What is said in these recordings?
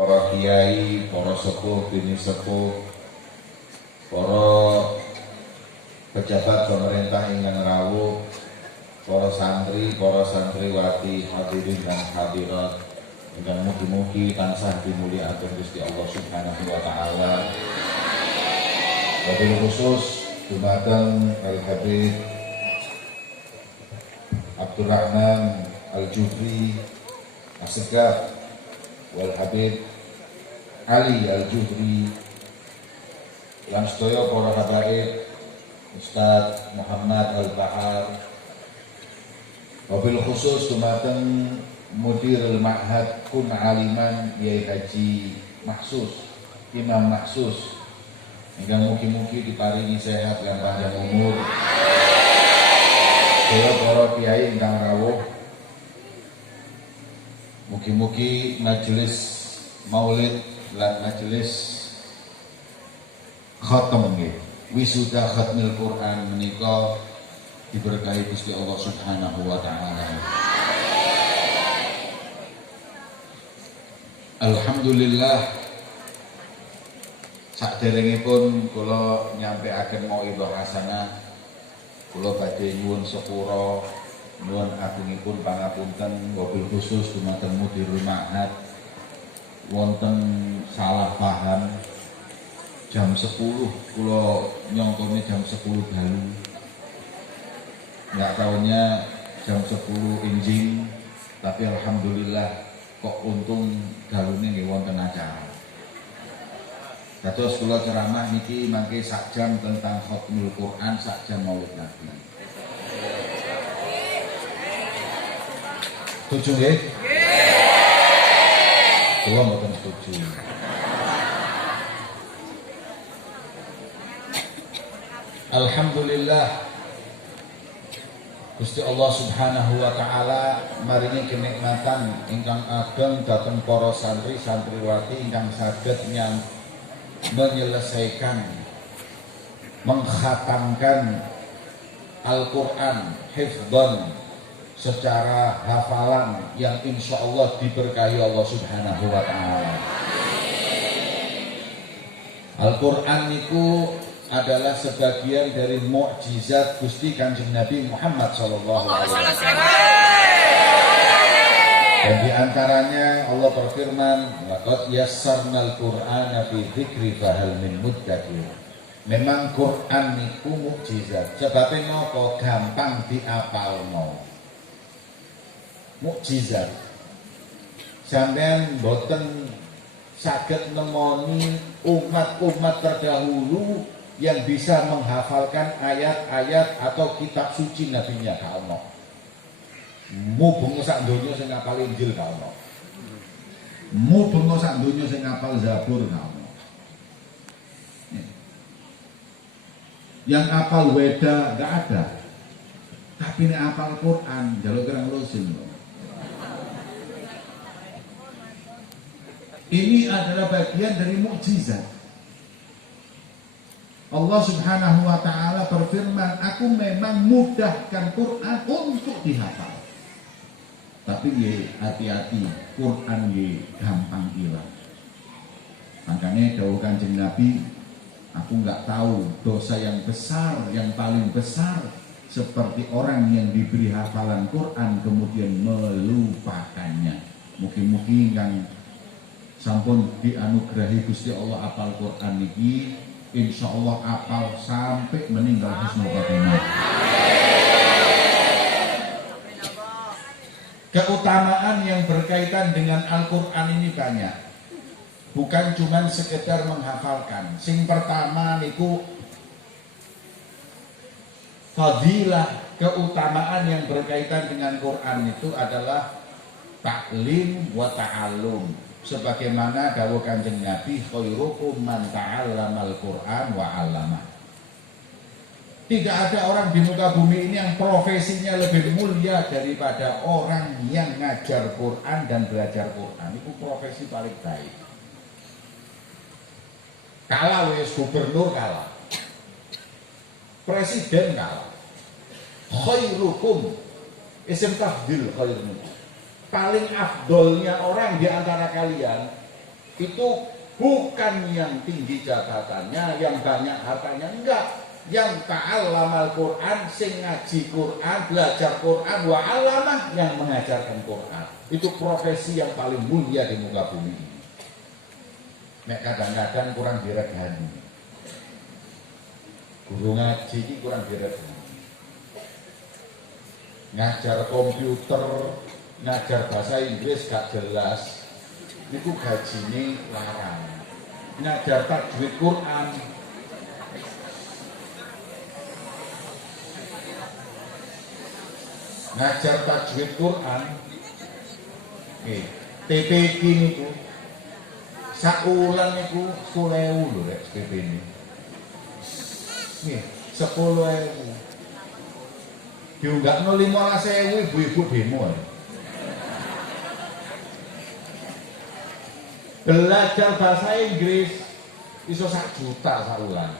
para kiai, para sepuh, bini sepuh, para pejabat pemerintah ingkang rawuh, para santri, para santriwati, hadirin dan hadirat ingkang mugi-mugi tansah dimulyakaken Gusti Allah Subhanahu wa taala. Wabil khusus dumateng Al-Habib Abdurrahman Al-Jufri As-Segaf wal Habib Ali Al-Jufri lan sedaya para habaib Ustaz Muhammad Al-Bahar, wabil khusus dumateng Mudir Al-Ma'had Kun Aliman Yai Haji Mahsus Imam Mahsus ingkang mugi-mugi diparingi sehat lan panjang umur. Para kiai ingkang rawuh, mugi-mugi majelis maulid lan majelis khatam nggih wisuda khatmil Quran menika diberkahi Gusti Allah Subhanahu wa taala. Alhamdulillah, saderengipun kula nyampaiaken mauidhah hasanah, kula badhe nyuwun sepura nyuwun agungipun pangapunten wabil khusus dumateng Mudirul Ma'had wonten salah paham jam 10 kula nyongkone jam 10 dalu, nggak taunya jam 10 enjing, tapi alhamdulillah kok untung dalune nggih wonten acara. Dados kula ceramah niki mangke sak jam tentang khatmul Quran, sak jam maulid Nabi. Setuju nggih? Kula mboten setuju. Alhamdulillah Gusti Allah Subhanahu wa taala maringi kenikmatan ingkang ageng dhateng para santri santriwati ingkang saged menyelesaikan mengkhatamkan Al-Quran hifdzan secara hafalan yang insya Allah diberkahi Allah Subhanahu wa taala. Al-Quran itu adalah sebagian dari mukjizat Gusti Kanjeng Nabi Muhammad sallallahu alaihi wasallam. Dan di antaranya Allah berfirman, laqad yassarnal Qur'ana fi dzikri fahal min muddakir. Memang Quran niku mukjizat. Sebabe napa? Gampang diapalno. Mukjizat. Sampeyan boten saged nemoni umat-umat terdahulu yang bisa menghafalkan ayat-ayat atau kitab suci nabinya kaono. Mubeng sak donya sing ngapal Injil kaono. Mubeng sak donya sing ngapal Zabur kaono. Yang apal Weda enggak ada. Tapi nek apal Quran jaluk kerang lusin. Ini adalah bagian dari mukjizat. Allah Subhanahu wa taala berfirman, aku memang mudahkan Quran untuk dihafal. Tapi ye hati-hati, Quran ye gampang hilang. Makanya dawuh Kanjeng Nabi, aku enggak tahu dosa yang besar, yang paling besar seperti orang yang diberi hafalan Quran kemudian melupakannya. Mugi-mugi kang sampun dianugerahi Gusti Allah apal Quran niki, insya Allah apal sampai meninggal husnul khotimah. Keutamaan yang berkaitan dengan Al-Quran ini banyak, bukan cuma sekedar menghafalkan. Sing pertama niku fadilah, keutamaan yang berkaitan dengan Quran itu adalah taklim wa ta'allum. Sebagaimana dawuh Kanjeng Nabi, khairukum man ta'allamal Qur'an wa 'allama. Tidak ada orang di muka bumi ini yang profesinya lebih mulia daripada orang yang ngajar Quran dan belajar Quran. Itu profesi paling baik. Kalah wis gubernur kalah. Presiden kalah. Khairukum isim tafdil khairun. Paling afdolnya orang di antara kalian itu bukan yang tinggi jabatannya, yang banyak hartanya, enggak. Yang ta'allamal Quran, sing ngaji Quran, belajar Quran, wa 'allamah, yang mengajarkan Quran. Itu profesi yang paling mulia di muka bumi ini. Nek kadang-kadang kurang diregani. Guru ngaji ini kurang diregani. Ngajar komputer, ngajar bahasa Inggris gak jelas, itu gajinya larang. Ngajar tajwid Quran, ngajar tajwid Quran, TPQ itu sakulan itu 10.000 lho rek TPQ ini. 10.000. Diunggakno 15.000 ibu-ibu demo. Belajar bahasa Inggris iso 1 juta sakulan.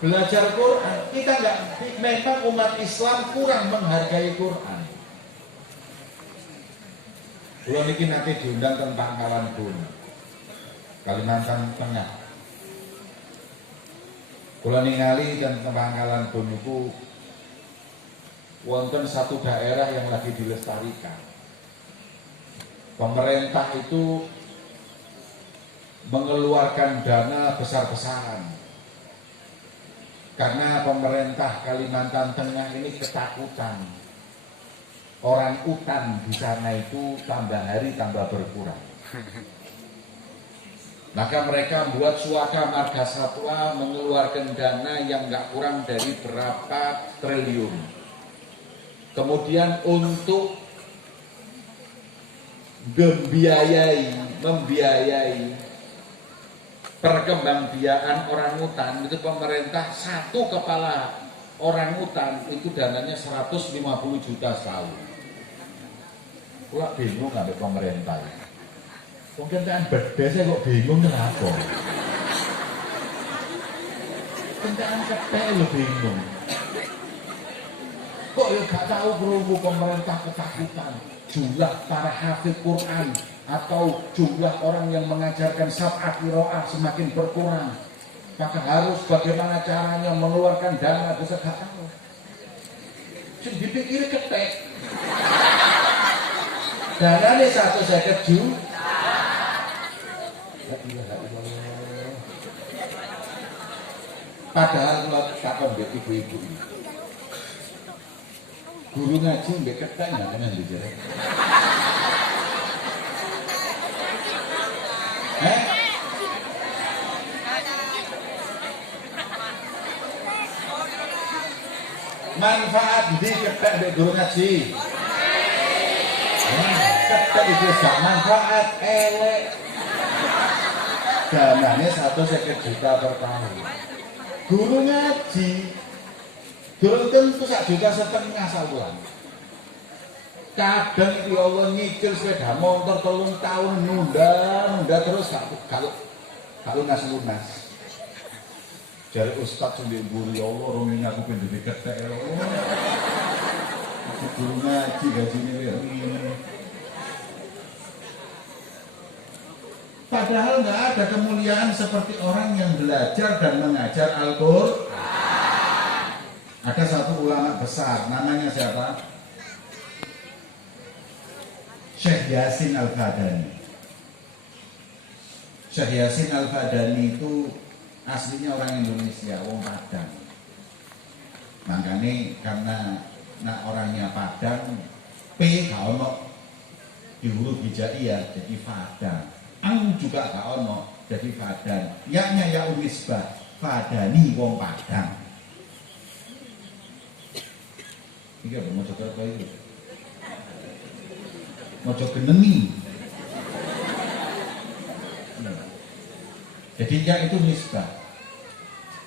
Belajar Quran, kita memang umat Islam kurang menghargai Quran. Kalau niki nanti diundang tentang Pangkalan Bun, Kalimantan Tengah. Kalau ningali tentang Pangkalan Bun itu wonten satu daerah yang lagi dilestarikan. Pemerintah itu mengeluarkan dana besar-besaran. Karena pemerintah Kalimantan Tengah ini ketakutan orang utan di sana itu tambah hari tambah berkurang. Maka mereka membuat Suaka Marga Satwa mengeluarkan dana yang nggak kurang dari berapa triliun. Kemudian untuk membiayai perkembangbiakan orang hutan itu pemerintah satu kepala orang hutan itu dananya 150 juta setahun. Kula bingung ambek pemerintah. Mungkin kan bedes kok bingung kenapa? Kentaan kethek lho bingung. Kok ya gak tahu krungu pemerintah ketakutan jumlah para hafid Quran atau jumlah orang yang mengajarkan sab'ah qiraah semakin berkurang. Maka harus bagaimana caranya mengeluarkan dana besar gak tahu. Sing dipikir ketek. Dana ini 150 juta. La ilaha illallah. Padahal kalau takon mbek ibu-ibu ini. Guru ngaji mbek ketek nggak kena dijarah. Manfaat di ketek mbek guru ngaji. Ketek itu gak manfaat, elek. Dananya 150 juta per tahun. Guru ngaji guru tentu 1,5 juta sabulan. Kadang ya Allah nyicil sepeda motor 3 tahun nunda terus gak lunas. Jare ustaz sendiri guru ya Allah rongin aku pengen duwe ketek ya Allah. Guru ngaji gajine ya ini. Padahal nggak ada kemuliaan seperti orang yang belajar dan mengajar Al-Qur'an. Ada satu ulama besar, namanya siapa? Syekh Yasin Al-Fadani. Syekh Yasin Al-Fadani itu aslinya orang Indonesia, wong Padang. Makanya karena orangnya Padang, P gak ono di huruf hijaiyah jadi Padang. Ang juga gak ono jadi Fadan. Yaknya ya unisbah Fadani wong Padang. Iki apa mau coba apa itu? Mau coba geneni. Jadi ya itu nisbah.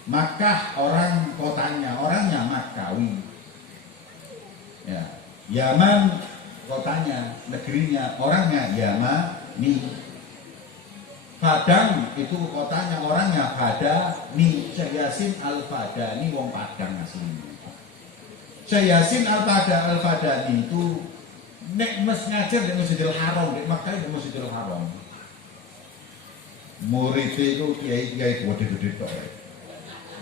Makkah orang kotanya, orangnya Makkawi. Ya, Yaman kotanya, negerinya, orangnya Yamani. Padang itu kotanya, orangnya Padani. Syekh Yasin Al-Fadani wong Padang aslinya. Syekh Yasin Al-Fadani itu nek mes ngajar di Masjidil Haram, di Makkah di Masjidil Haram. Murid itu kiai-kiai gede-gede tok.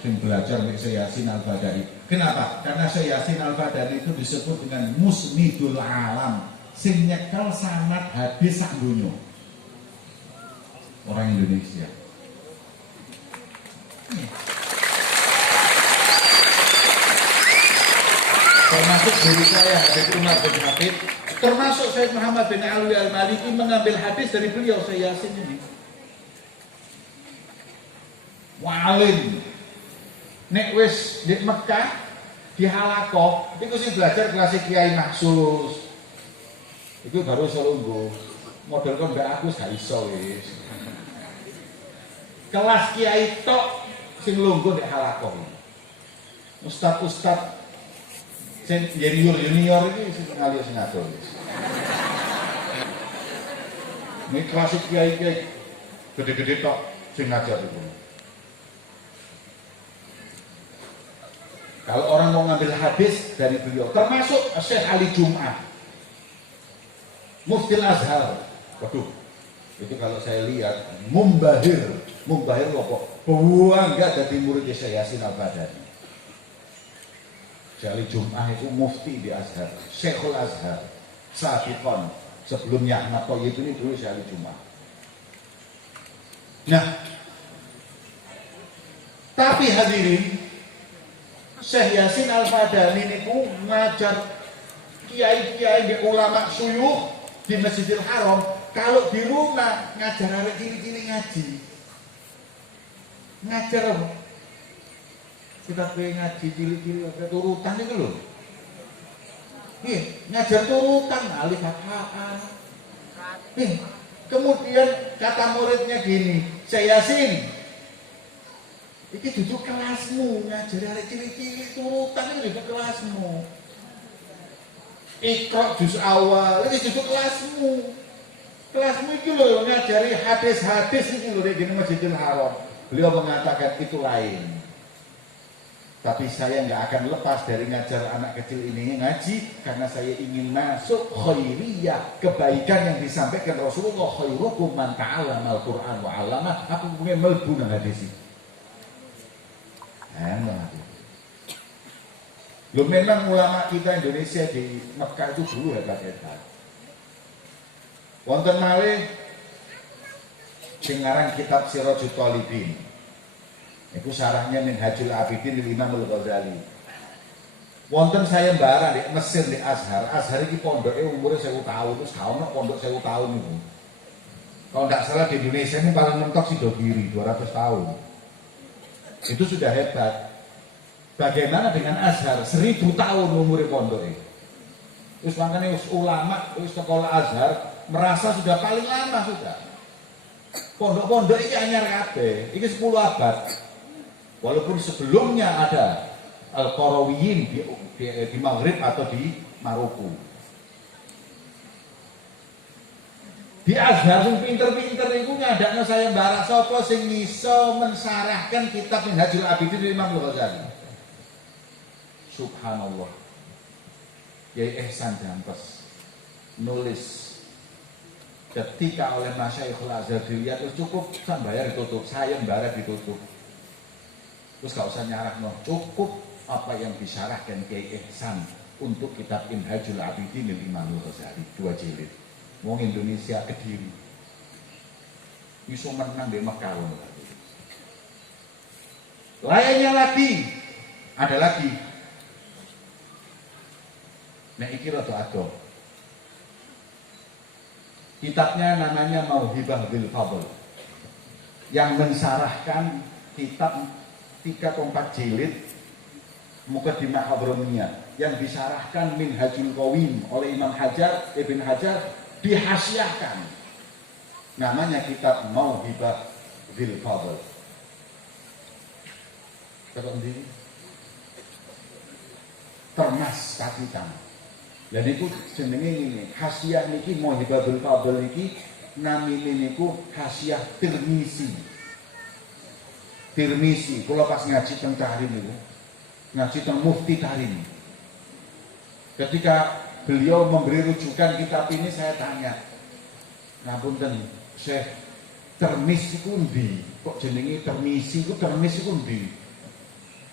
Sing belajar mek Syekh Yasin Al-Badani. Kenapa? Karena Syekh Yasin Al-Badani itu disebut dengan musnidul alam, sing nyekel sanad hadis sak donya. Orang Indonesia. Termasuk guru saya Habib Umar bin Habib, termasuk Syekh Muhammad bin Alwi Al-Maliki mengambil hadis dari beliau Syekh Yasin ini. Walim nek wis di Mekah di Halakoh itu sih belajar kelas Kiai Maksus itu baru selungguh model kon mbak aku gak iso wis kelas Kiai tok sing lungguh di Halakoh ustad sing junior iki sing ngalir sing ngatur ini kelas Kiai gede-gede tok sing ngajar itu. Kalau orang mau ngambil hadis dari beliau, termasuk Syekh Ali Jum'ah, Mufti Azhar, waduh, itu kalau saya lihat mumbahir apa? Bangga jadi murid Syekh Yasin Al-Badani. Syekh Ali Jum'ah itu mufti di Azhar, Syekhul Azhar, Sabiqon, sebelumnya Ahmad Thayyib ini dulu Syekh Ali Jum'ah. Nah, tapi hadirin, Syekh Yasin Al-Badani niku ngajar kiai-kiai di ulama syuyukh di Masjidil Haram, kalau di rumah ngajar arek cilik-cilik ngaji. Ngajar apa? Kita pengen ngaji cilik-cilik turutan itu lho. Iya, ngajar turutan alif hafal. Kemudian kata muridnya gini, Syekh Yasin, iki duduk kelasmu, ngajari arek cilik-cilik turutan iki duduk kelasmu. Iqra juz awal, iki duduk kelasmu. Kelasmu iki lho ngajari hadis-hadis iki lho di Masjidil Haram. Beliau mengatakan itu lain. Tapi saya nggak akan lepas dari ngajar anak kecil ini ngaji karena saya ingin masuk khairiyah, kebaikan yang disampaikan Rasulullah, khairukum man ta'allamal Qur'an wa 'allamah. Aku pengen mlebu nang hadis iki. Loh memang ulama kita Indonesia di Mekah itu dulu hebat-hebat. Wonten malih sing aran kitab Sirajul Thalibin. Iku sarahnya Minhajul Abidin dari Imam Al-Ghazali. Wonten sayembara di Mesir di Azhar. Azhar iki pondoke umure 1000 tahun, terus gak ono pondok 1000 tahun itu. Kalau tidak salah di Indonesia ini paling mentok Sidogiri 200 tahun. Itu sudah hebat. Bagaimana dengan Azhar? 1000 tahun umur pondok ini. Terus makanya ulama, terus sekolah Azhar merasa sudah paling lama sudah. Pondok-pondok ini anyar kabeh. Ini 10 abad. Walaupun sebelumnya ada Al-Qarawiyin di Maghrib atau di Maroko. Di Azhar sing pinter-pinter iku nyadakno sayembara sapa sing iso mensarahkan kitab Minhajul Abidin dari Imam Al-Ghazali. Subhanallah. Yai Ihsan Jampes nulis ketika oleh Masyaikhul Azhar dilihat cukup sambayar ditutup, sayembara ditutup. Terus gak usah nyarah no, cukup apa yang disyarahkan Kiai Ihsan untuk kitab Minhajul Abidin dari Imam Al-Ghazali 2 jilid. Wong Indonesia Kediri iso menang di Mekah. Lainnya lagi ada lagi. Nah iki rada ado. Kitabnya namanya Mauhibah bil Fadl, yang mensarahkan kitab 3-4 jilid Muqaddimah Hadramiyah yang disarahkan Minhajul Qawim oleh Imam Hajar, Ibn Hajar, dihasiahkan. Namanya kitab Mauhibah bil Fadl. Termas kapitan. Dan itu jenenge ini, hasiah niki Mauhibah bil Fadl niki namine niku hasiah Tirmizi. Tirmizi, kalau pas ngaji teng Tahrim itu, ngaji teng Mufti Tahrim. Ketika beliau memberi rujukan kitab ini, saya tanya, ngapunten Syekh, termis iku ndi? Kok jenenge termisi iku termis iku ndi?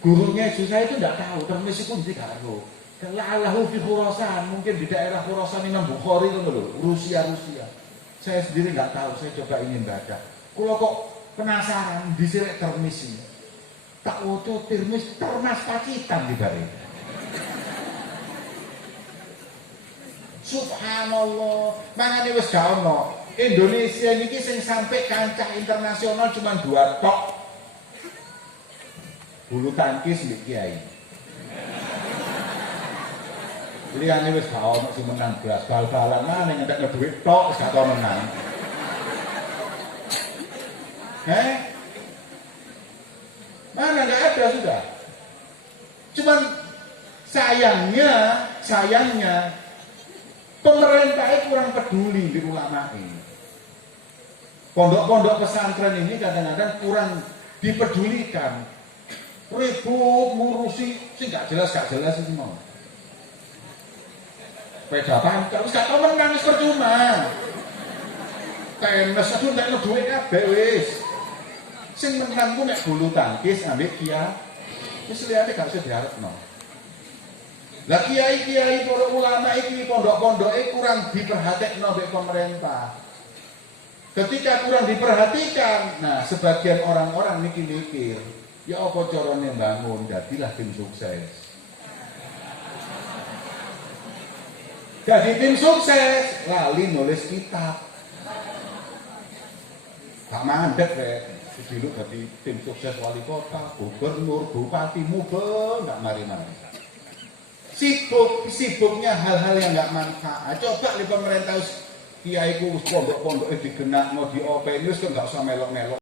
Gurunya saya itu tidak tahu termis iku ndi karo. Allahu fi Khurasan, mungkin di daerah Khurasan Imam Bukhari itu loh, Rusia. Saya sendiri nggak tahu, saya coba ingin baca. Kalau kok penasaran, disirik termis ini. Tak utuh termis, termas pacitan di bari. Subhanallah, mangane wis gak ono. Indonesia niki sing sampai kancah internasional cuma 2 tok. Bulu tangkis mbek kiai. Liyane wis gak ono sing menang belas bal-balan maneh ngentekno dhuwit tok wis gak tau menang. Mana nggak ada sudah. Cuman sayangnya pemerintah kurang peduli di ulama ini. Pondok-pondok pesantren ini kadang-kadang kurang dipedulikan. Ribut ngurusi sih nggak jelas itu mau. Sepeda panjang, gak tau menang wis percuma. Tenis aduh nek duit kabeh wis. Sing menang ku nek bulu tangkis ambek kiai. Wis liyane gak usah diharapno. Lah kiai-kiai para ulama iki pondok-pondoke kurang diperhatekno mbek pemerintah. Ketika kurang diperhatikan, nah sebagian orang-orang niki mikir, ya apa carane bangun, jadilah tim sukses. Jadi tim sukses, lali nulis kitab. Gak mandek dulu jadi tim sukses wali kota, gubernur, bupati, mubeng, gak mari-mari. Sibuknya hal-hal yang gak manfaat. Coba di pemerintah kiaiku pondok-pondoknya digenak mau diopeni, wis gak usah melok-melok.